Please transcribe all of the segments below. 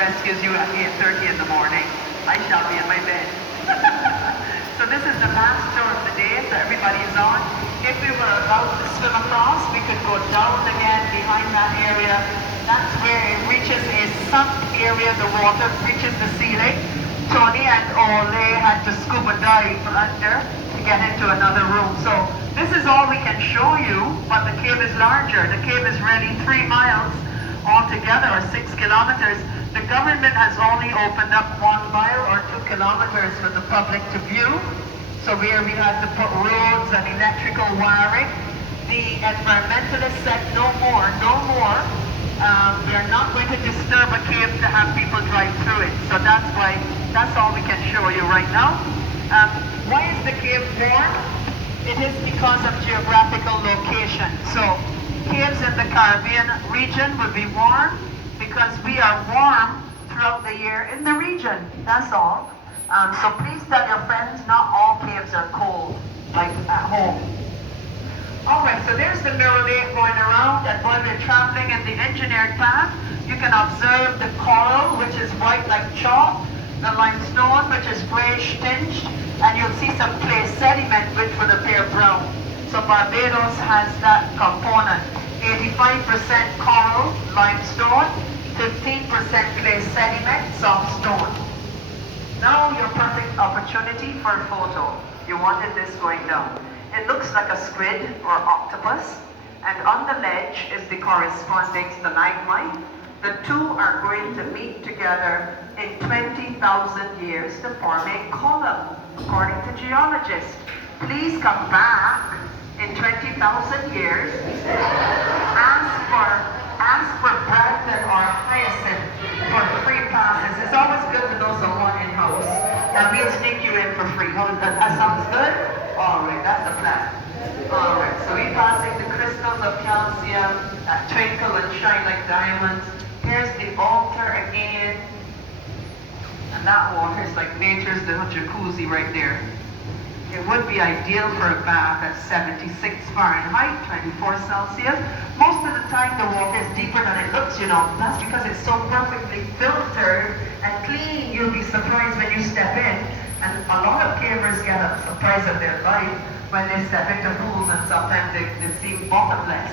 rescues you at 8:30 in the morning, I shall be in my bed. So this is the last tour of the day, so everybody is on. If we were allowed to swim across, we could go down again behind that area. That's where it reaches a sunk area, the water reaches the ceiling. Tony and Ole had to scuba dive under to get into another room. So this is all we can show you, but the cave is larger. The cave is really 3 miles altogether, or 6 kilometers. The government has only opened up 1 mile or 2 kilometers for the public to view. So where we had to put roads and electrical wiring. The environmentalists said no more, no more. We are not going to disturb a cave to have people drive through it. So that's all we can show you right now. Why is the cave warm? It is because of geographical location. So caves in the Caribbean region would be warm because we are warm throughout the year in the region. That's all. So please tell your friends not all caves are cold, like at home. Alright, so there's the mirror lake going around, and while we're traveling in the engineered path, you can observe the coral, which is white like chalk, the limestone, which is grayish tinged, and you'll see some clay sediment, which would appear brown. So Barbados has that component. 85% coral, limestone, 15% clay sediment, soft stone. Now your perfect opportunity for a photo. You wanted this going down. It looks like a squid or octopus, and on the ledge is the corresponding stalagmite. The two are going to meet together in 20,000 years to form a column, according to geologists. Please come back in 20,000 years. Ask for Brandon or Hyacinth for free passes. It's always good to know someone in-house, and we'll sneak you in for free. That sounds good? Alright, that's the plan. Alright, so we're passing the crystals of calcium that twinkle and shine like diamonds. Here's the altar again. And that water is like nature's little jacuzzi right there. It would be ideal for a bath at 76 Fahrenheit, 24 Celsius. Most of the time the water is deeper than it looks, you know. That's because it's so perfectly filtered and clean. You'll be surprised when you step in. And a lot of cavers get a surprise of their life when they step into pools, and sometimes they seem bottomless.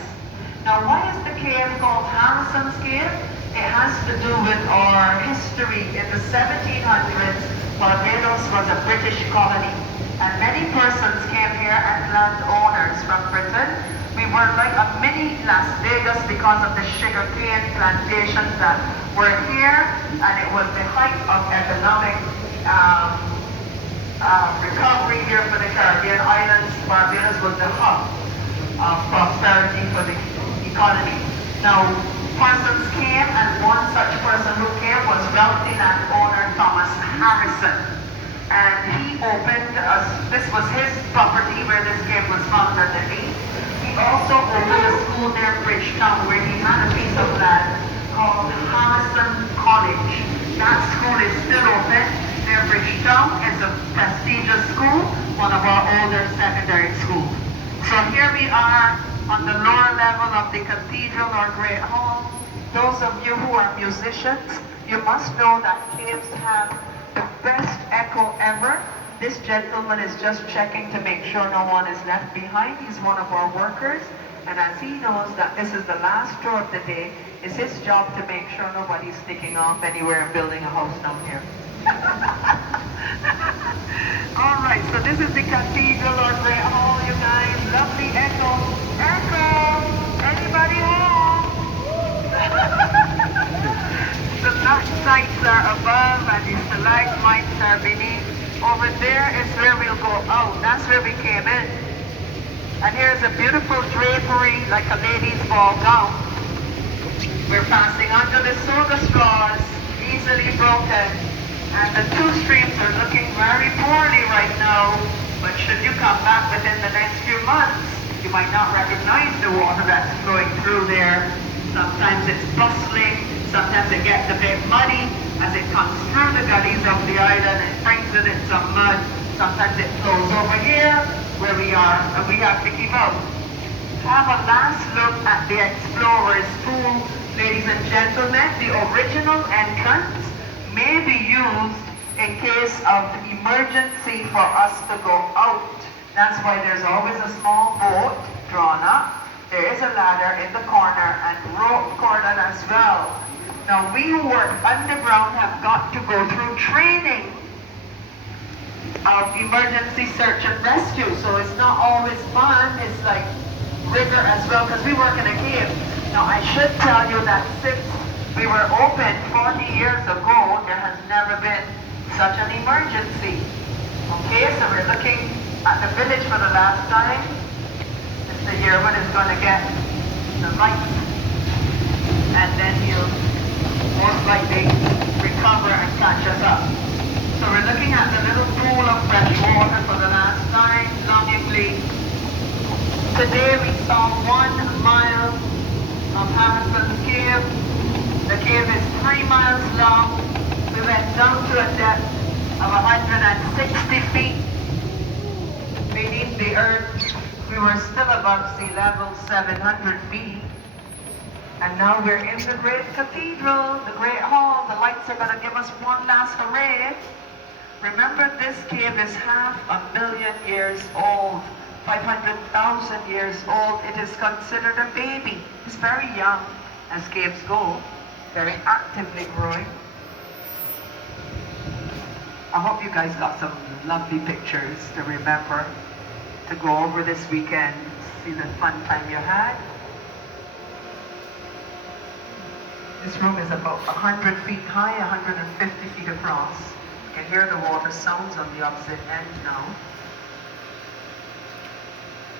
Now, why is the cave called Harrison's Cave? It has to do with our history. In the 1700s, Barbados was a British colony, and many persons came here and landowners from Britain. We were like a mini Las Vegas because of the sugarcane plantations that were here, and it was the height of economic recovery here for the Caribbean islands. Barbados was the hub of prosperity for the economy. Now, persons came, and one such person who came was wealthy landowner Thomas Harrison. And he opened, this was his property where this cave was found underneath. He also opened a school near Bridgetown where he had a piece of land called Harrison College. That school is still open. Near Bridgetown is a prestigious school, one of our older secondary schools. So here we are on the lower level of the cathedral or great hall. Those of you who are musicians, you must know that caves have the best echo ever. This gentleman is just checking to make sure no one is left behind. He's one of our workers, and as he knows that this is the last tour of the day, it's his job to make sure nobody's sticking off anywhere and building a house down here. Alright, so this is the cathedral or great hall, you guys. Lovely echo. Echo! Anybody home? The stalactites are above and the stalagmites are beneath. Over there is where we'll go out. That's where we came in. And here's a beautiful drapery like a lady's ball gown. We're passing under the soda straws, easily broken. And the two streams are looking very poorly right now. But should you come back within the next few months, you might not recognize the water that's flowing through there. Sometimes it's bustling, sometimes it gets a bit muddy as it comes through the gullies of the island. It brings in some mud. Sometimes it flows over here where we are, and we have to keep out. Have a last look at the explorer's pool. Ladies and gentlemen, the original entrance may be used in case of emergency for us to go out. That's why there's always a small boat drawn up. There is a ladder in the corner and rope cordon as well. Now we who work underground have got to go through training of emergency search and rescue. So it's not always fun, it's like rigor as well because we work in a cave. Now I should tell you that since we were open 40 years ago, there has never been such an emergency. Okay, so we're looking at the village for the last time. Mr. Yearwood is going to get the lights and then he'll most likely recover and catch us up. So we're looking at the little pool of fresh water for the last time, longingly. Today we saw 1 mile of Harrison's Cave. The cave is 3 miles long. We went down to a depth of 160 feet beneath the earth. We were still above sea level, 700 feet. And now we're in the great cathedral, the great hall. The lights are going to give us one last hooray. Remember, this cave is 500,000 years old, 500,000 years old. It is considered a baby. It's very young as caves go, very actively growing. I hope you guys got some lovely pictures to remember, to go over this weekend, see the fun time you had. This room is about 100 feet high, 150 feet across. You can hear the water sounds on the opposite end now.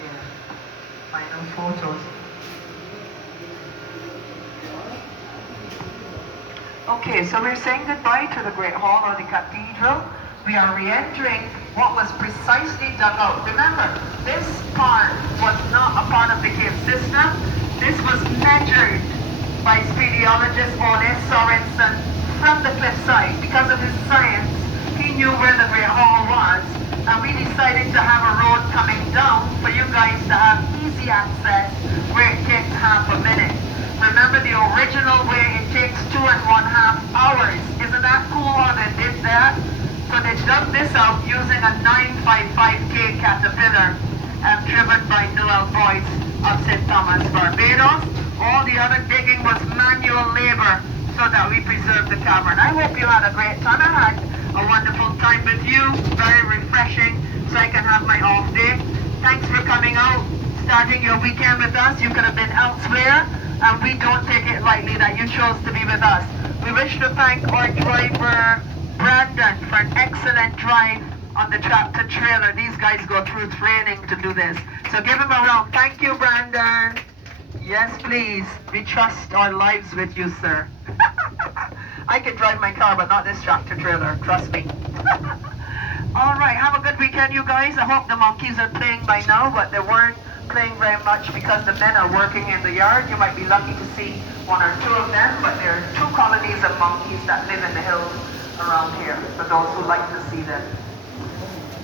Yeah, final photos. Okay, so we're saying goodbye to the Great Hall of the Cathedral. We are re-entering what was precisely dug out. Remember, this part was not a part of the cave system. This was measured by speleologist Ole Sorensen from the cliffside. Because of his science, he knew where the Great Hall was, and we decided to have a road coming down for you guys to have easy access where it takes half a minute. Remember, the original way it takes 2.5 hours. Isn't that cool how they did that? So they dug this out using a 955K Caterpillar driven by Noel Boyce of St. Thomas, Barbados. All the other digging was manual labor so that we preserved the cavern. I hope you had a great time. I had a wonderful time with you, very refreshing, so I can have my off day. Thanks for coming out, starting your weekend with us. You could have been elsewhere, and we don't take it lightly that you chose to be with us. We wish to thank our driver, Brandon, for an excellent drive on the tractor trailer. These guys go through training to do this. So give him a round. Thank you, Brandon. Yes, please. We trust our lives with you, sir. I can drive my car, but not this tractor trailer. Trust me. All right, have a good weekend, you guys. I hope the monkeys are playing by now, but they weren't playing very much because the men are working in the yard. You might be lucky to see 1 or 2 of them, but there are 2 colonies of monkeys that live in the hills around here, for those who like to see them.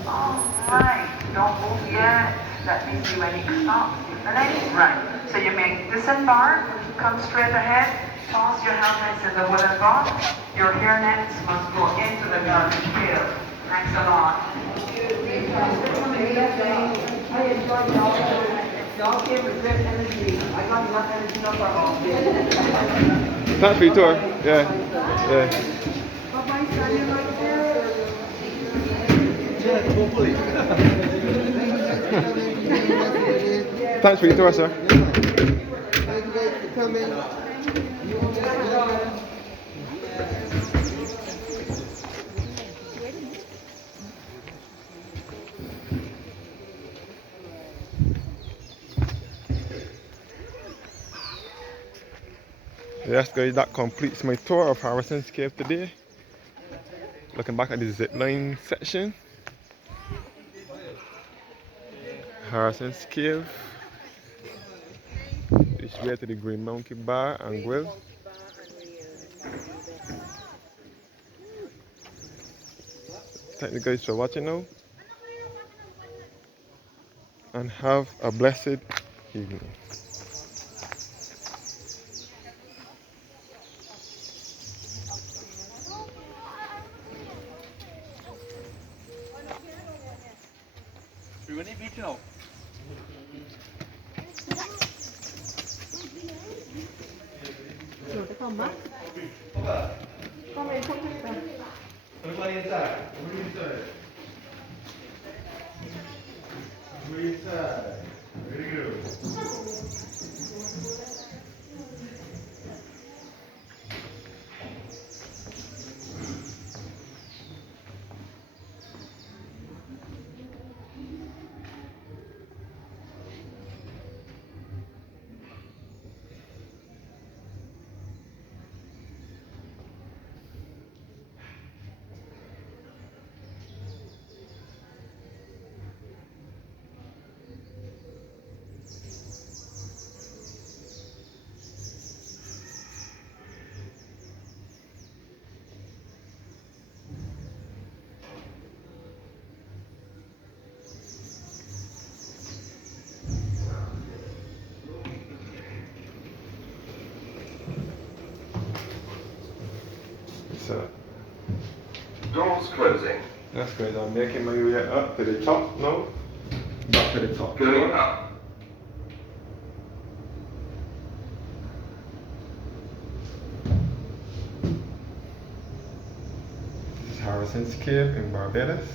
All right, don't move yet. That means you any stop. Right, so you may disembark, come straight ahead, toss your helmets in the wooden box. Your hairnets must go into the garbage pail. Thanks a lot. I enjoyed y'all. Y'all came with great energy. I got enough energy for all day. Thanks for your tour. Yeah. Yeah. Bye-bye, son. You like Thanks for your tour, sir. Yes guys, that completes my tour of Harrison's Cave today. Looking back at the zipline section. Harrison's Cave. It's way to the Green Monkey Bar and Grill. Thank you guys for watching now. And have a blessed evening. We want to beach now. You want to come back? Come in, come in. Everybody inside. Everybody inside. Everybody inside. Very good. So Doors closing. that's good. I'm making my way up to the top now. Back to the top. Going up. This is Harrison's Cave in Barbados.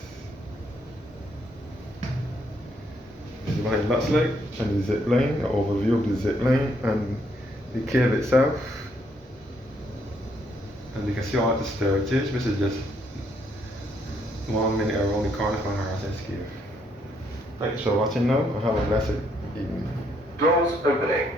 This is what it looks like, and the zip line, the overview of the zip line and the cave itself. And you can see all the staircase, which is just 1 minute around the corner from Harrison's Cave. Thanks for watching now, and have a blessed evening. Doors opening.